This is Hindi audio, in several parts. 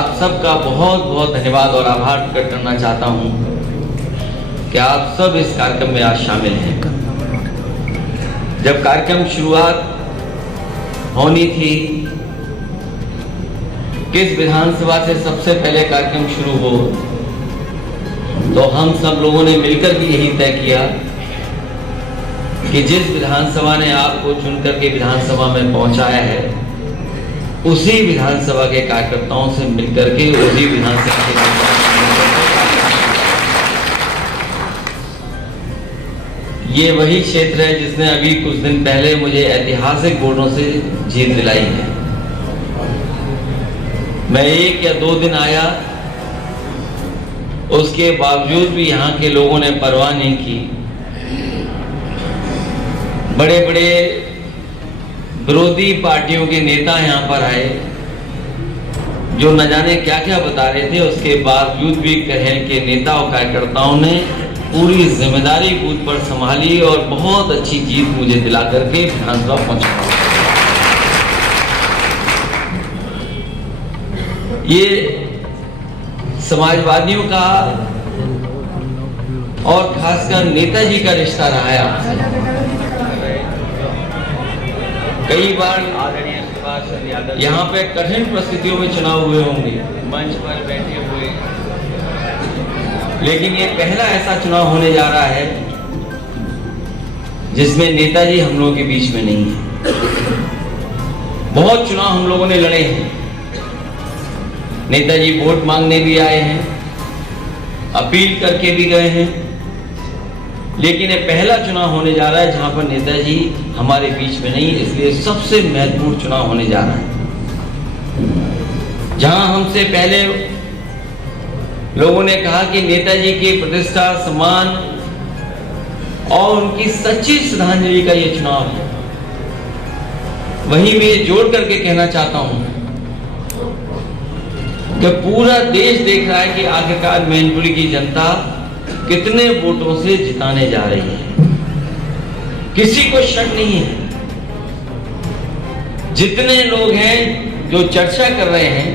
आप सबका बहुत बहुत धन्यवाद और आभार प्रकट करना चाहता हूं कि आप सब इस कार्यक्रम में आज शामिल हैं। जब कार्यक्रम शुरुआत होनी थी, किस विधानसभा से सबसे पहले कार्यक्रम शुरू हो, तो हम सब लोगों ने मिलकर भी यही तय किया कि जिस विधानसभा ने आपको चुनकर के विधानसभा में पहुंचाया है, उसी विधानसभा के कार्यकर्ताओं से मिलकर के उसी विधानसभा के ये वही क्षेत्र है जिसने अभी कुछ दिन पहले मुझे ऐतिहासिक वोटों से जीत दिलाई है। मैं 1 या 2 दिन आया, उसके बावजूद भी यहाँ के लोगों ने परवाह नहीं की। बड़े बड़े विरोधी पार्टियों के नेता यहाँ पर आए जो न जाने क्या क्या बता रहे थे। उसके बावजूद भी करहल के नेता और कार्यकर्ताओं ने पूरी जिम्मेदारी बूथ पर संभाली और बहुत अच्छी जीत मुझे दिला करके विधानसभा पहुंचा। ये समाजवादियों का और खासकर नेताजी का रिश्ता रहा है आपसे। कई बार यहाँ पे कठिन परिस्थितियों में चुनाव हुए होंगे, मंच पर बैठे हुए, लेकिन ये पहला ऐसा चुनाव होने जा रहा है जिसमें नेताजी हम लोगों के बीच में नहीं है। बहुत चुनाव हम लोगों ने लड़े हैं, नेताजी वोट मांगने भी आए हैं, अपील करके भी गए हैं, लेकिन ये पहला चुनाव होने जा रहा है जहां पर नेताजी हमारे बीच में नहीं, इसलिए सबसे महत्वपूर्ण चुनाव होने जा रहा है। जहां हमसे पहले लोगों ने कहा कि नेताजी की प्रतिष्ठा, सम्मान और उनकी सच्ची श्रद्धांजलि का ये चुनाव है, वहीं मैं जोड़ करके कहना चाहता हूं कि पूरा देश देख रहा है कि आखिरकार मैनपुरी की जनता कितने वोटों से जिताने जा रही है। किसी को शक नहीं है। जितने लोग हैं जो चर्चा कर रहे हैं,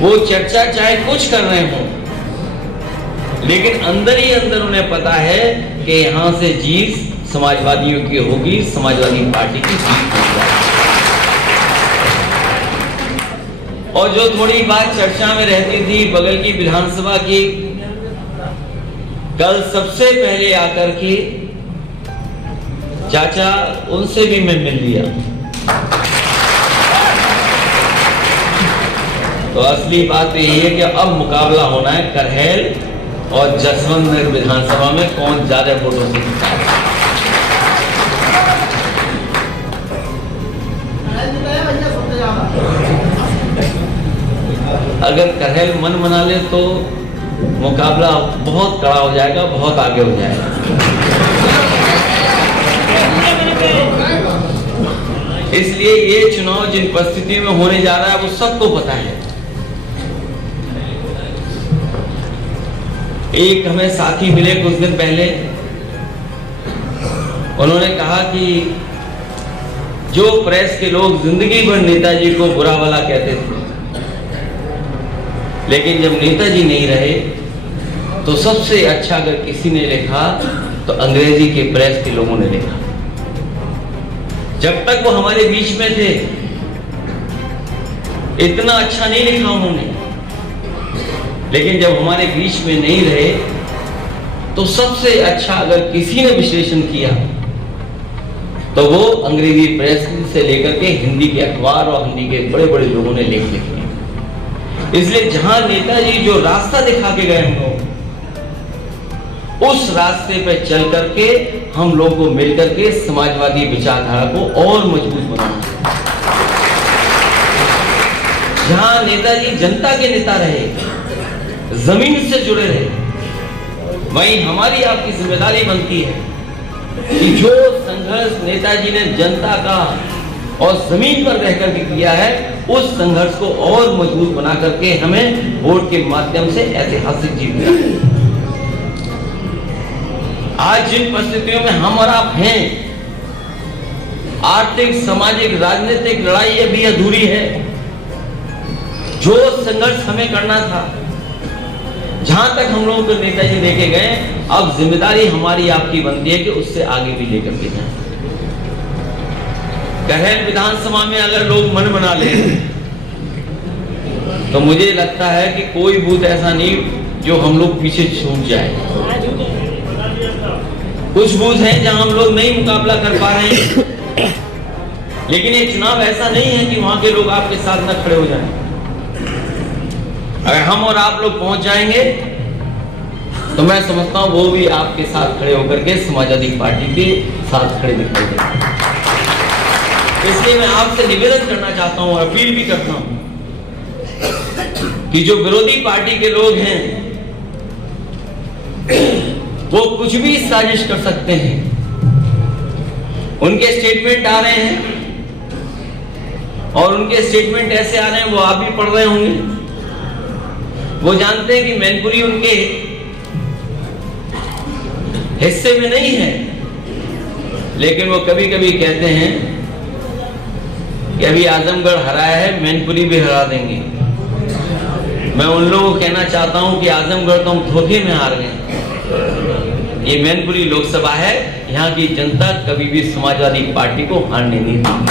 वो चर्चा चाहे कुछ कर रहे हो, लेकिन अंदर ही अंदर उन्हें पता है कि यहां से जीत समाजवादियों की होगी, समाजवादी पार्टी की जीत होगी। और जो थोड़ी बात चर्चा में रहती थी बगल की विधानसभा की, कल सबसे पहले आकर के चाचा, उनसे भी मैं मिल लिया। तो असली बात यही है कि अब मुकाबला होना है करहल और जसवंत नगर विधानसभा में कौन ज्यादा वोटों से जीता है। अगर करहल मन बना ले तो मुकाबला बहुत कड़ा हो जाएगा, बहुत आगे हो जाएगा। इसलिए ये चुनाव जिन परिस्थितियों में होने जा रहा है वो सबको पता है। एक हमें साथी मिले कुछ दिन पहले, उन्होंने कहा कि जो प्रेस के लोग जिंदगी भर नेताजी को बुरा भला कहते थे, लेकिन जब नेताजी नहीं रहे तो सबसे अच्छा अगर किसी ने लिखा तो अंग्रेजी के प्रेस के लोगों ने लिखा। जब तक वो हमारे बीच में थे इतना अच्छा नहीं लिखा उन्होंने, लेकिन जब हमारे बीच में नहीं रहे तो सबसे अच्छा अगर किसी ने विश्लेषण किया तो वो अंग्रेजी प्रेस से लेकर के हिंदी के अखबार और हिंदी के बड़े बड़े लोगों ने लेख लिखे। इसलिए जहां नेताजी जो रास्ता दिखा के गए हों, उस रास्ते पे चल करके हम लोग को मिलकर के समाजवादी विचारधारा को और मजबूत बनाना। जहां नेताजी जनता के नेता रहे, जमीन से जुड़े रहे, वहीं हमारी आपकी जिम्मेदारी बनती है कि जो संघर्ष नेताजी ने जनता का और जमीन पर रहकर के किया है, उस संघर्ष को और मजबूत बना करके हमें वोट के माध्यम से ऐतिहासिक जीत दिलानी। आज जिन परिस्थितियों में हम और आप हैं, आर्थिक, सामाजिक, राजनीतिक लड़ाई अभी अधूरी है। जो संघर्ष हमें करना था, जहां तक हम लोगों को नेताजी लेके गए, अब जिम्मेदारी हमारी आपकी बनती है कि उससे आगे भी लेकर के जाएं। करेल विधानसभा में अगर लोग मन बना ले तो मुझे लगता है कि कोई बूथ ऐसा नहीं जो हम लोग पीछे छूट जाए। कुछ बूथ हैं जहां हम लोग नहीं मुकाबला कर पा रहे हैं, लेकिन ये चुनाव ऐसा नहीं है कि वहां के लोग आपके साथ न खड़े हो जाएं। अगर हम और आप लोग पहुंच जाएंगे तो मैं समझता हूं वो भी आपके साथ खड़े होकर के समाजवादी पार्टी के साथ खड़े दिखाई देंगे। इसलिए मैं आपसे निवेदन करना चाहता हूं और अपील भी करता हूं कि जो विरोधी पार्टी के लोग हैं वो कुछ भी साजिश कर सकते हैं। उनके स्टेटमेंट आ रहे हैं और उनके स्टेटमेंट ऐसे आ रहे हैं, वो आप भी पढ़ रहे होंगे। वो जानते हैं कि मैनपुरी उनके हिस्से में नहीं है, लेकिन वो कभी कभी कहते हैं कि अभी आजमगढ़ हराया है, मैनपुरी भी हरा देंगे। मैं उन लोगों को कहना चाहता हूं कि आजमगढ़ तो हम धोखे में हार गए। ये मैनपुरी लोकसभा है, यहाँ की जनता कभी भी समाजवादी पार्टी को हारने नहीं देगी।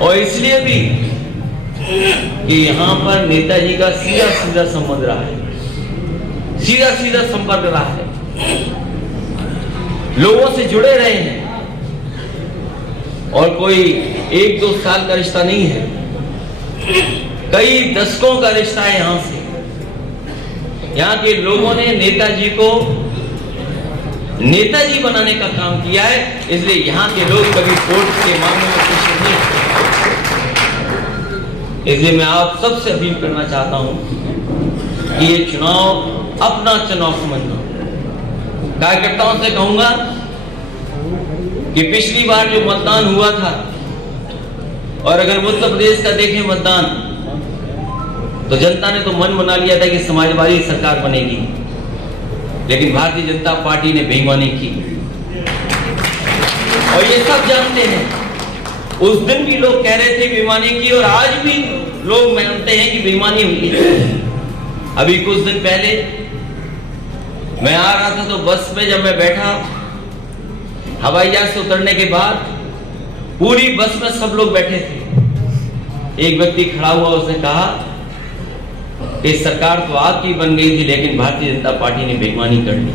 और इसलिए भी कि यहाँ पर नेताजी का सीधा सीधा संबंध रहा है, सीधा सीधा संपर्क रहा है, लोगों से जुड़े रहे हैं और कोई 1-2 साल का रिश्ता नहीं है, कई दशकों का रिश्ता है। यहां से यहाँ के लोगों ने नेताजी को नेताजी बनाने का काम किया है, इसलिए यहाँ के लोग कभी वोट के मामले में पीछे नहीं। इसलिए मैं आप सबसे अपील करना चाहता हूं कि ये चुनाव अपना चुनाव समझना। कार्यकर्ताओं से कहूंगा कि पिछली बार जो मतदान हुआ था, और अगर उत्तर प्रदेश का देखें मतदान, तो जनता ने तो मन बना लिया था कि समाजवादी सरकार बनेगी, लेकिन भारतीय जनता पार्टी ने बेईमानी की और ये सब जानते हैं। उस दिन भी लोग कह रहे थे बेईमानी की, और आज भी लोग मानते हैं कि बेईमानी हुई है। अभी कुछ दिन पहले मैं आ रहा था तो बस में जब मैं बैठा, हवाई जहाज से उतरने के बाद पूरी बस में सब लोग बैठे थे। एक व्यक्ति खड़ा हुआ, उसने कहा कि सरकार तो आपकी बन गई थी, लेकिन भारतीय जनता पार्टी ने बेईमानी कर ली।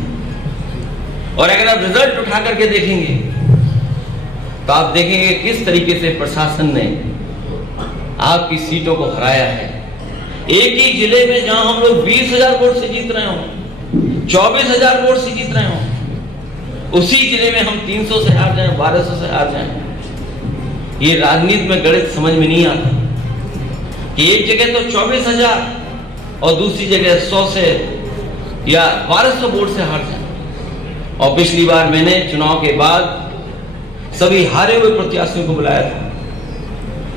और अगर आप रिजल्ट उठा करके देखेंगे तो आप देखेंगे किस तरीके से प्रशासन ने आपकी सीटों को हराया है। एक ही जिले में जहां हम लोग 20,000 वोट से जीत रहे हो, 24,000 वोट से जीत रहे हो, उसी जिले में हम 300 से हार जाएं, 1200 से हार जाएं। ये राजनीति में गणित समझ में नहीं आता कि एक जगह तो 24,000 और दूसरी जगह 100 से या 1200 वोट से हार जाए। और पिछली बार मैंने चुनाव के बाद सभी हारे हुए प्रत्याशियों को बुलाया था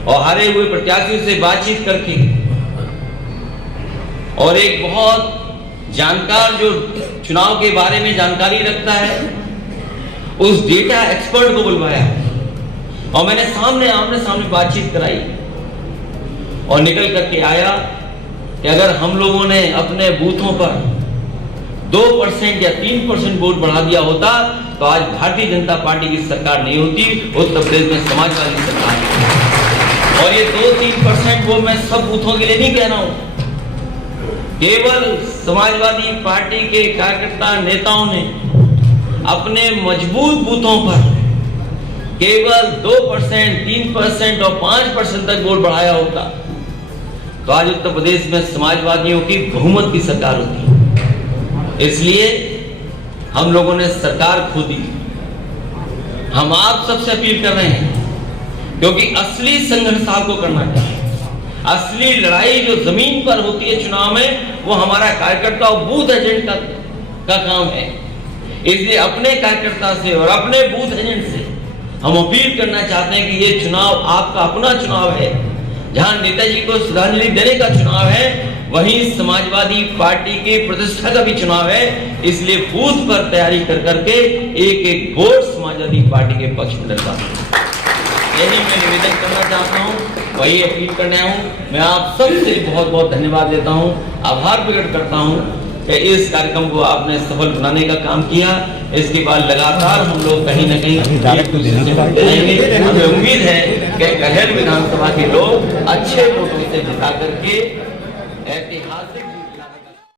और हारे हुए प्रत्याशियों से बातचीत करके, और एक बहुत जानकार जो चुनाव के बारे में जानकारी रखता है, उस डेटा एक्सपर्ट को बुलवाया और मैंने आमने सामने बातचीत कराई और निकल करके आया कि अगर हम लोगों ने अपने बूथों पर 2% या 3% वोट बढ़ा दिया होता तो आज भारतीय जनता पार्टी की सरकार नहीं होती, उत्तर प्रदेश में समाजवादी सरकार है। और ये 2-3% वो मैं सब बूथों के लिए नहीं कह रहा हूं, केवल समाजवादी पार्टी के कार्यकर्ता नेताओं ने अपने मजबूत बूथों पर केवल 2%, 3% और 5% तक वोट बढ़ाया होता तो आज उत्तर प्रदेश में समाजवादियों की बहुमत की सरकार होती। इसलिए हम लोगों ने सरकार खो दी। हम आप सबसे अपील कर रहे हैं, क्योंकि असली संघर्ष आपको करना चाहिए। असली लड़ाई जो जमीन पर होती है चुनाव में, वो हमारा कार्यकर्ता और बूथ एजेंट का काम है। इसलिए अपने कार्यकर्ता से और अपने बूथ एजेंट से हम अपील करना चाहते हैं कि ये चुनाव आपका अपना चुनाव है। जहां नेताजी को श्रद्धांजलि देने का चुनाव है, वहीं समाजवादी पार्टी के प्रतिष्ठा का भी चुनाव है। इसलिए बूथ पर तैयारी कर करके एक एक वोट समाजवादी पार्टी के पक्ष में डलवा। यही मैं निवेदन करना चाहता हूँ, वही अपील करने आया हूँ। मैं आप सबसे बहुत बहुत धन्यवाद देता हूँ, आभार प्रकट करता हूँ कि इस कार्यक्रम को आपने सफल बनाने का काम किया। इसके बाद लगातार हम लोग कहीं न कहीं एक दूसरे से मिलते रहेंगे। हमें उम्मीद है कि कहेर विधानसभा के लोग अच्छे वोटों से जिता करके ऐतिहासिक